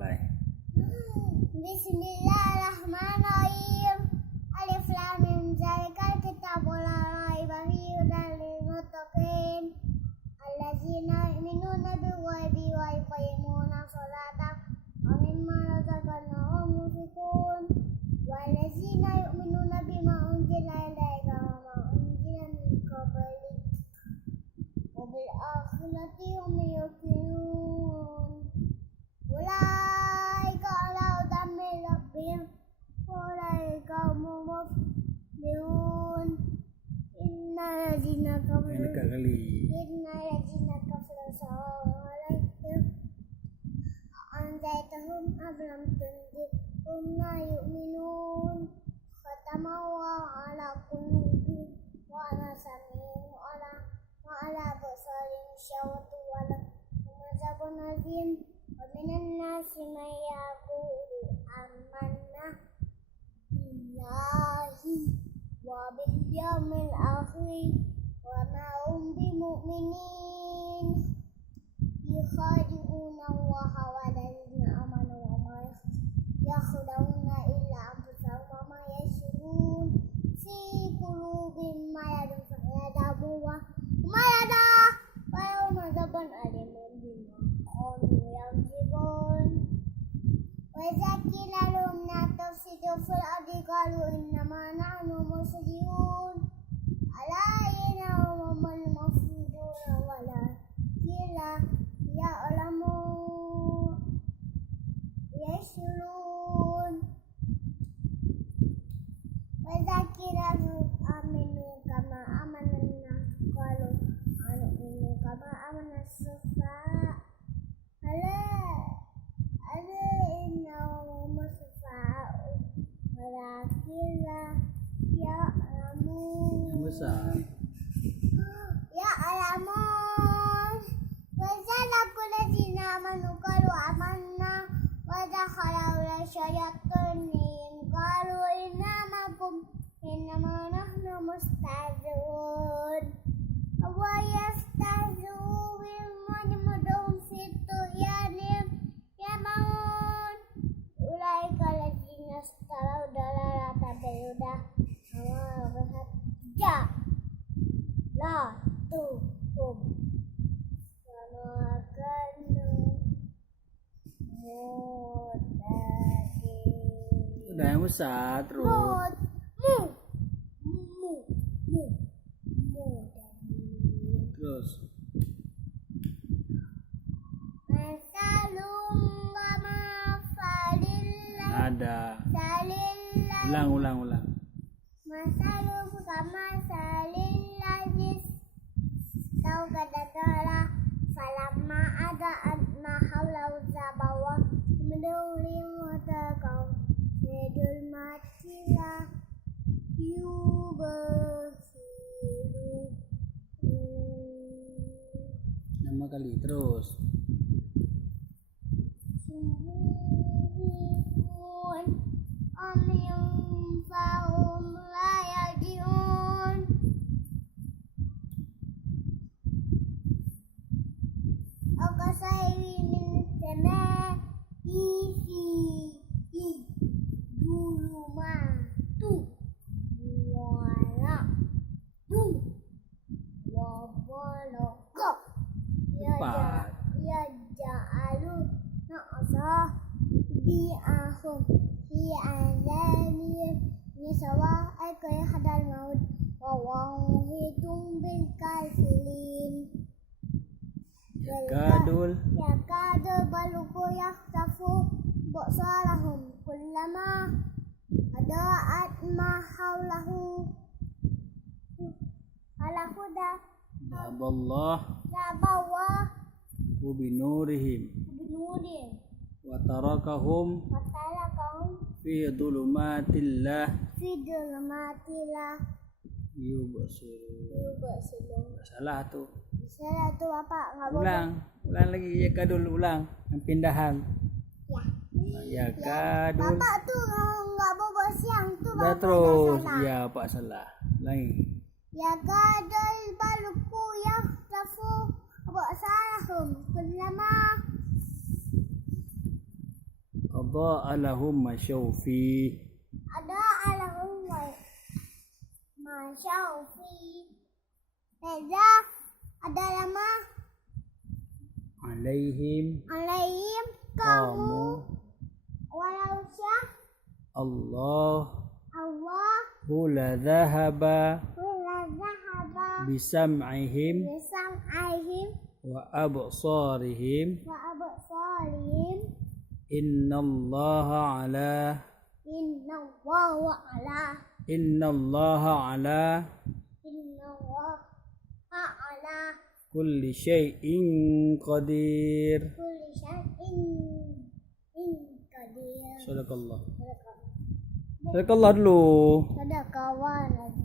mulai. Bismillahirrahmanirrahim. Alif lam mim zalikal kitabu la raiba fihi hudan lil muttaqin allazina yu'minuna bil ghaibi wa yuqimuna sholata wa mimma razaqnahum yunfiqun wallazina yu'minuna bima unzila ilayka wa ma unzila min qablik wa bil akhirati hum yuqinun. Ulaika ala hudan min rabbihim ulaika humul muflihun. Innal ladzina kafaru sawa'un alaihim anzartahum am lam tunzirhum la yu'minun. Khatamallahu ala qulubihim wa ala sam'ihim wa ala absarihim ghishawatun wa lahum azabun azim. Wa minan nasi man yaqulu amanna billahi wa bil yawmil akhir wa ma hum bimu'minin. Yukhadi'una Allaha wallazina amanu wa ma yakhda'una illa anfusahum wa ma yash'urun. Fi qulubihim maradun fazadahum maradan wa lahum azabun alimun bima kanu yaksibun. Wa idza qila lahum la tufsidu fil ardi qalu innama nahnu muslihun. Ala innahum humul mufsidun walakin la ya'lamun yash'urun. Wa idza qila lahum aminu kama amana an-nas qalu anu'minu kama amana as-sufaha. Ala innahum as-sufaha'u walakin la ya'lamun. Ya'lamun. Wa idza laqul ladzina amanu qalu amanna wa idza khalu syayatin qalu inna ma'akum innama nahnu mustahzi'un. Wa yastahzi'u bihim yamudduhum fi tughyanihim ya'maun. Ulaika ladzina ishtaraw dalalata bil huda wa bahadja la tuhum wa kanu mutaqin. Udah yang besar terus. Terus. Masalum kama falillah. Ada. Salillah. Ulang. Masalum kama salillah jis. Tau kadang-kadang falamma ada ma haulau zabawa menulim watakau medul matilah yubasiru. 6 kali terus. Sungguhun am yunfa'um la yarji'un. Akasai min sama'i fihi dhulumatu wa balagha Cepat. ya ja'alu na'asa bi'ahum fi azabihim nisawa aikai hadal maut wa wahitum bil kafirin. Yakadul baluku yahtafu ba'salahum kullama ada'at ma hawlahu ala huda Zaballah bawah wa binurihim binuri wa tarakahum matala kaum fi dhulumatillah matilah yubasirun. Salah tuh. salah tu bapak nggak boleh Ulang lagi. Yakadul ulang. Yang pindahan. ya Yakadul. bapak tuh nggak bobo siang tuh Udah bapak terus. salah. Ya Pak salah. Lagi. Yakadul baluku yahtafu ba'salahum kullama adha'a lahum masyaw fi. Ada alahum masyaufi. Beda ada lama Alaihim alaihim kamu qamu walau syah Allah Allah la dhahaba la zahaba bisam'ihim bisam'ihim wa absarihim wa absarihim innallaha ala innallaha ala innallaha ala kulli syai'in qadir. kulli syai'in qadir. Sadaqallah. Sadaqallah dulu. Sadaqallah.